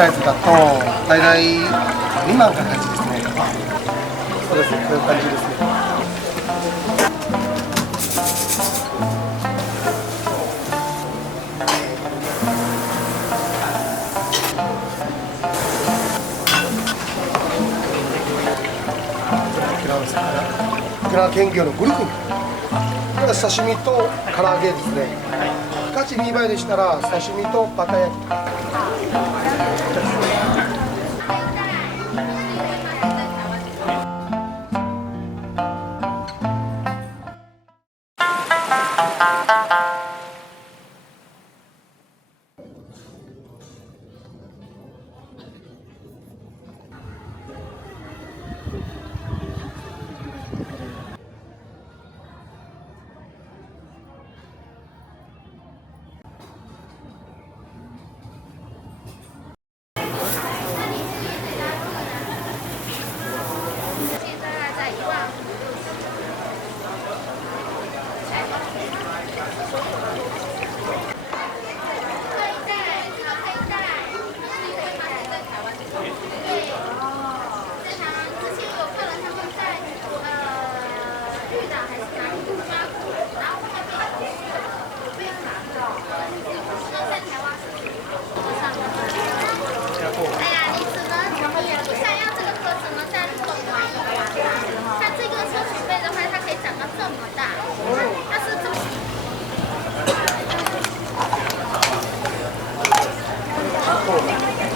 サイズだとだいたい2万から8ですね。そうですね、こういう感じですね。沖縄県魚のグルクン、これは刺身と唐揚げですね。価値2倍でしたら刺身とバタ焼き。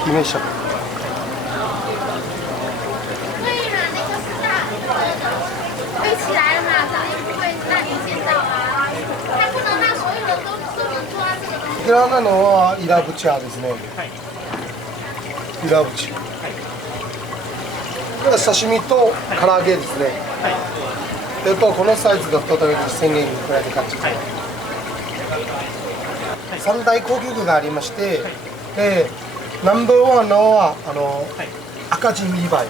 姫社沖縄なのはイラブチャーですね。イラブチ。これは刺身と唐揚げですね。このサイズだと大体1000円くらいで感じ。3大高級魚がありまして、ナンバーワンのは赤字2倍。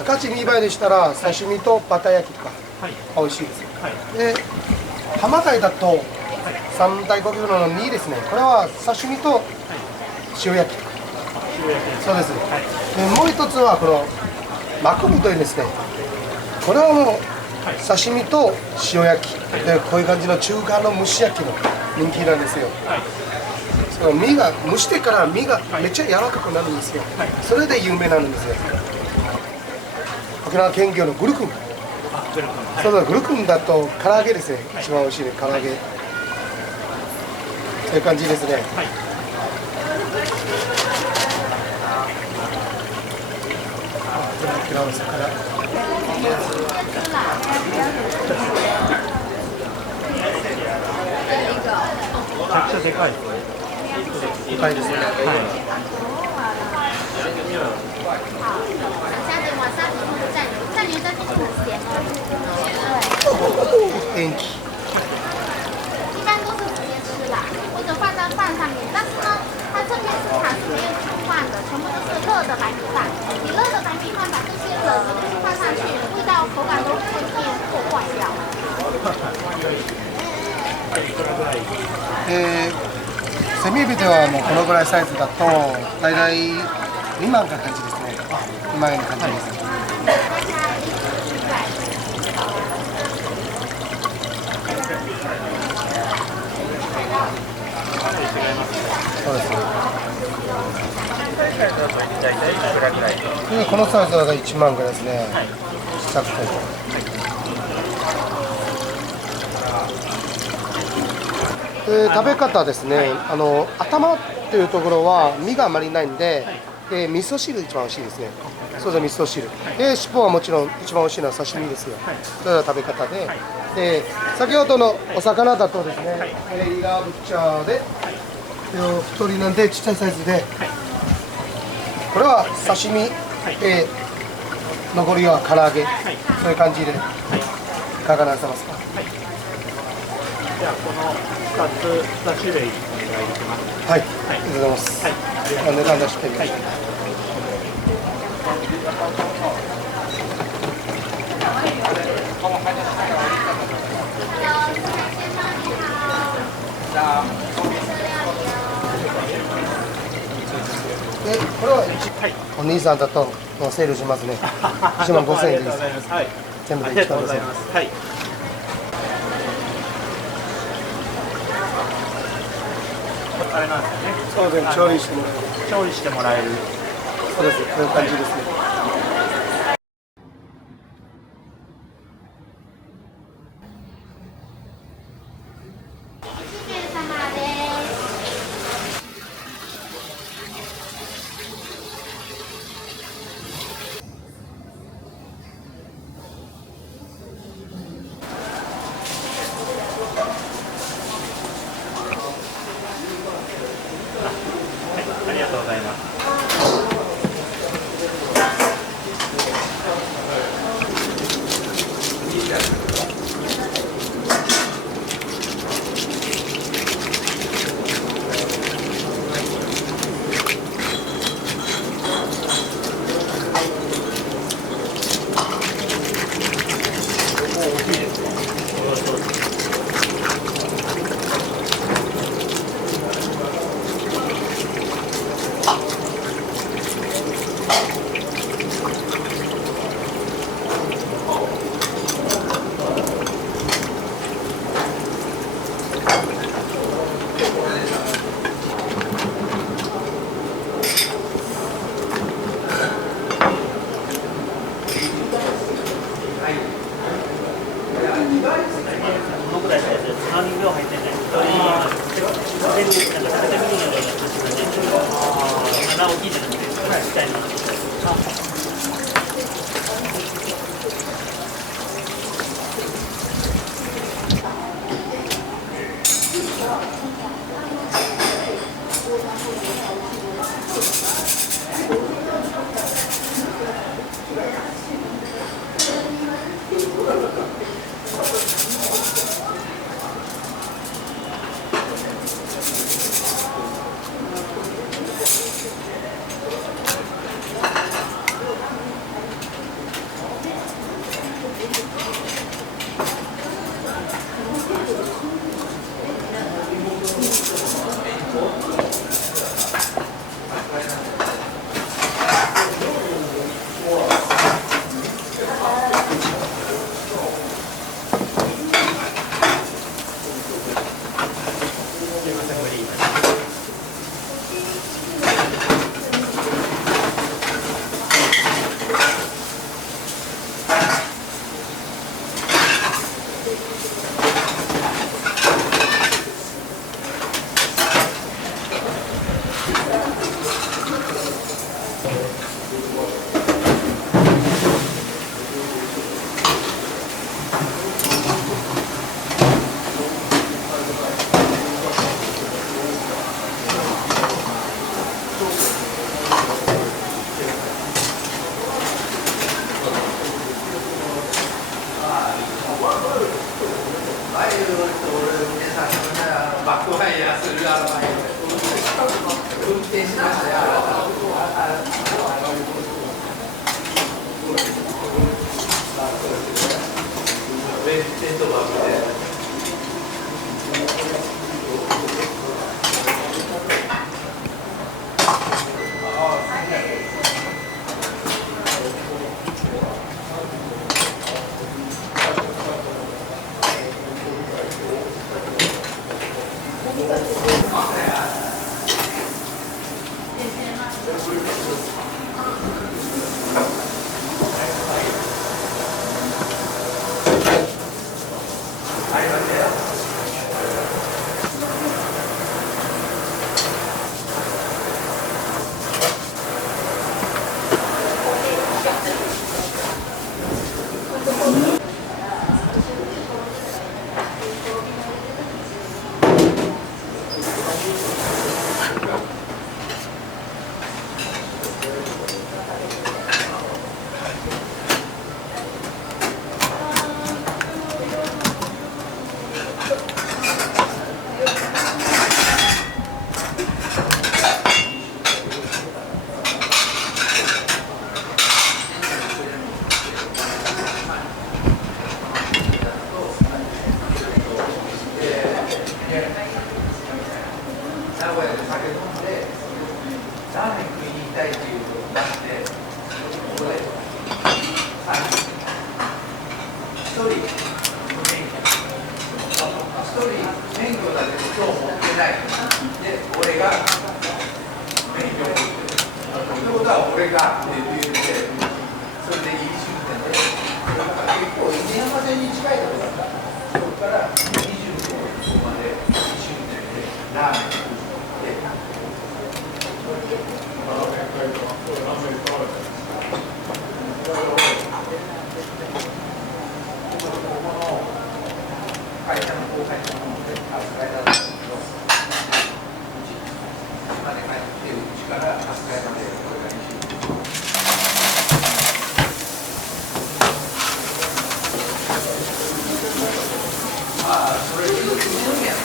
赤字2倍でしたら刺身とバタ焼きとか美味しいです。で、浜貝だと3大高級魚の2ですね。これは刺身と塩焼きとか。そうです。でもう一つはこのマクブというんですね。これはもう刺身と塩焼きで、こういう感じの中華の蒸し焼きの人気なんですよ。その身が蒸してから身がめっちゃ柔らかくなるんですよ。それで有名なんですよ。沖縄県魚のグルクン。そうだ、グルクンだと唐揚げですね。一番美味しいね、唐揚げ。そういう感じですね。沖縄の魚。めちゃくちゃでかいですね。でかいですね。天気。一般都是直接吃啦，或者放在饭上面。但是呢，它这边市场是没有煮饭的，全部都是热的白米饭。你热的白米饭把这些冷的东西放上去，味道口感都会变破坏掉。セミエビではもうこのぐらいサイズだとだいたい2万から感じですね。2万円の感じです。そうですね。このサイズは1万ぐらいですね。ちっちゃくて。食べ方ですね。頭っていうところは身があまりないんで、味噌汁一番美味しいですね。そうです、味噌汁。で、尻尾はもちろん一番美味しいのは刺身ですよ。それが食べ方で、先ほどのお魚だとですね、イラブチャーで、太りなんでちっちゃいサイズで、これは刺身で、残りは唐揚げ、そういう感じで、いかがなさいますか？じゃあこの2種類お願いできます。はい、ありがとうございます。値段出してみましょう。でこれははい。お兄さんだともうセールしますね。1万5000円でいいです。はい。全部でありが1万5000円。とうございます。はい。あれなんですよね。そうですね。調理してもらえる。調理してもらえる。そうです。こういう感じですね。1名様です。ありがとうございます。このくらいのやつ、3秒入ってね、全部なんか食べてみるような感じで、穴大きいじゃなくて、ちっちゃいの。免許だけど今日持ってないで俺が免許を持ってるということは俺がって言ってそれで飲酒運転で結構犬山線に近いところだったそこから25分まで飲酒運転でラーメン食会社の後輩のもので扱いだったんですけど、うちまで帰ってうちから扱いまでこれが20ああ、それ言うのやろ。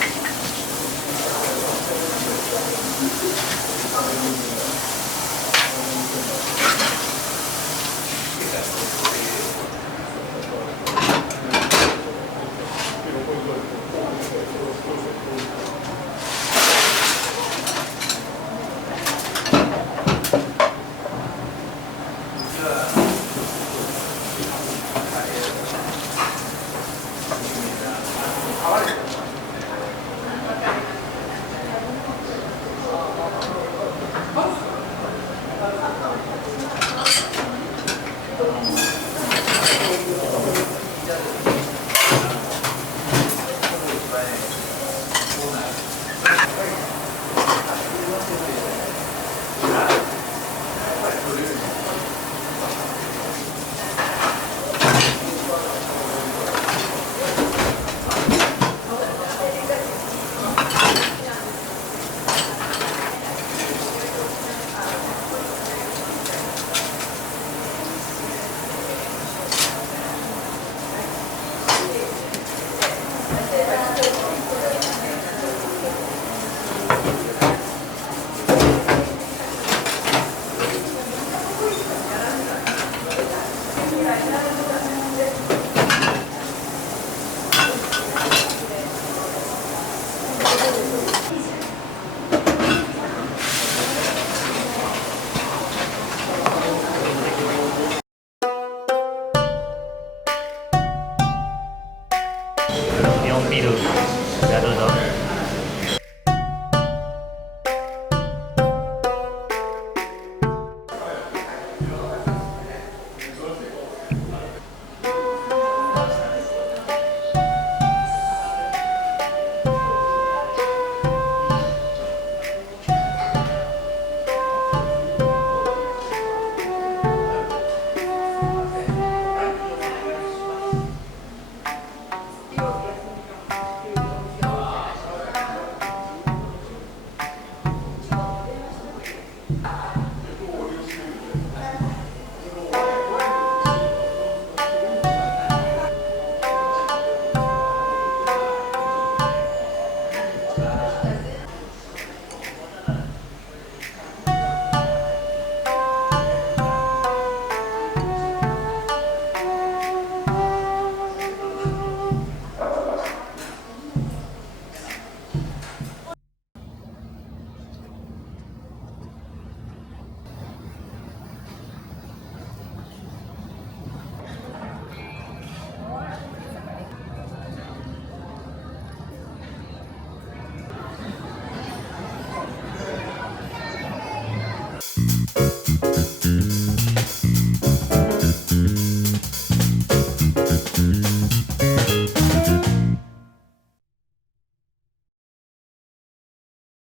日本ビールじゃあどうぞ。